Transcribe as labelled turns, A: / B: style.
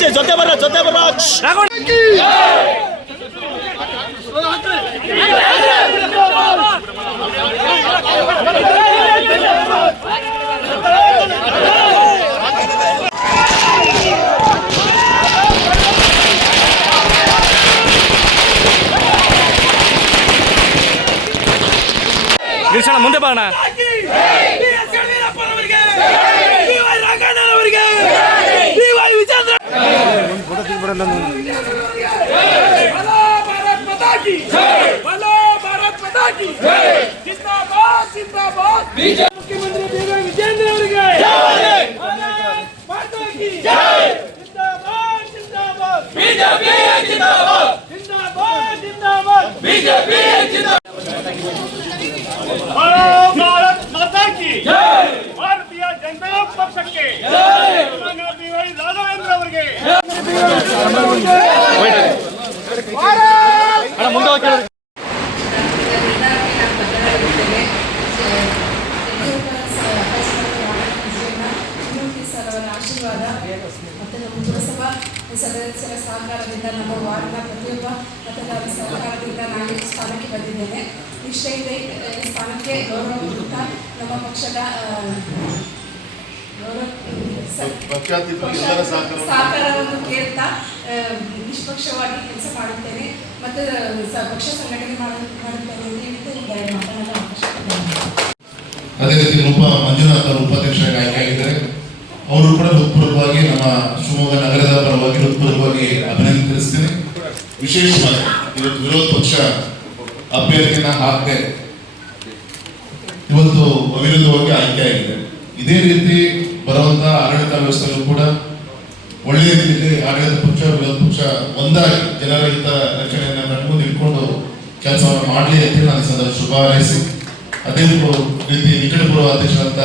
A: যাচ্ছে যতে পারা যতে পারা கிருஷ்ணா முந்தே பாருண்ணா ಮಾಡಲ್ಲ ಮುಖ್ಯಮಂತ್ರಿ ಬೀಗರ ವಿಜೇಂದ್ರ ಅವರಿಗೆ
B: ಭಾರತೀಯ ಜನತಾ ಪಕ್ಷಕ್ಕೆ ರಾಘವೇಂದ್ರ ಅವರಿಗೆ.
C: ಆಶೀರ್ವಾದ ಮತ್ತು ನಮ್ಮ ಪುರಸಭಾ ಸದಸ್ಯರ ಸಹಕಾರದಿಂದ ನಮ್ಮ ವಾರ್ಡ್ನ ಪ್ರತಿಯೊಬ್ಬ ಮತದಾರರ ಸಹಕಾರದಿಂದ ನಾನು ಸ್ಥಾನಕ್ಕೆ ಬಂದಿದ್ದೇನೆ ನಿಶ್ಚಯ ಈ ಸ್ಥಾನಕ್ಕೆ ಗೌರವ ನಮ್ಮ ಪಕ್ಷದ ಗೌರವ
D: ಸಹಕಾರವನ್ನು
C: ಕೇಳ್ತಾ ನಿಷ್ಪಕ್ಷವಾಗಿ ಕೆಲಸ ಮಾಡುತ್ತೇನೆ ಮತ್ತು ಪಕ್ಷ ಸಂಘಟನೆ ಮಾಡು, ಮಾಡುತ್ತೇನೆ
D: ಅದೇ ರೀತಿ ರೂಪ ಮಂಜುನಾಥ್ ಅವರು ಉಪಾಧ್ಯಕ್ಷರಾಗಿ ಆಯ್ಕೆಯಾಗಿದ್ದಾರೆ ಅವರು ಕೂಡ ಹೃತ್ಪೂರ್ವಕವಾಗಿ ನಮ್ಮ ಶಿವಮೊಗ್ಗ ನಗರದ ಪರವಾಗಿ ಹೃತ್ಪೂರ್ವಕವಾಗಿ ಅಭಿನಂದಿಸ್ತೀನಿ ವಿಶೇಷವಾಗಿ ಇವತ್ತು ವಿರೋಧ ಪಕ್ಷ ಅಭ್ಯರ್ಥಿನ ಹಾಕದೆ ಇವತ್ತು ಅವಿರೋಧವಾಗಿ ಆಯ್ಕೆಯಾಗಿದೆ ಇದೇ ರೀತಿ ಬರುವಂತ ಆಡಳಿತ ವ್ಯವಸ್ಥೆಗಳು ಕೂಡ ಒಳ್ಳೆಯ ರೀತಿಯಲ್ಲಿ ಆಡಳಿತ ಪಕ್ಷ, ವಿರೋಧ ಪಕ್ಷ ಒಂದಾಗಿ ಜನರ ಹಿತ ರಕ್ಷಣೆಯನ್ನು ಕಣ್ಮುಂದೆ ಇಟ್ಕೊಂಡು ಕೆಲಸವನ್ನು ಮಾಡಲಿ ಅಂತ ನಾನು ಸಂದರ್ಭ ಶುಭ ಹಾರೈಸಿ, ಅದೇ ರೀತಿ ನಿಕಟಪೂರ್ವ ಅಧ್ಯಕ್ಷರಂತ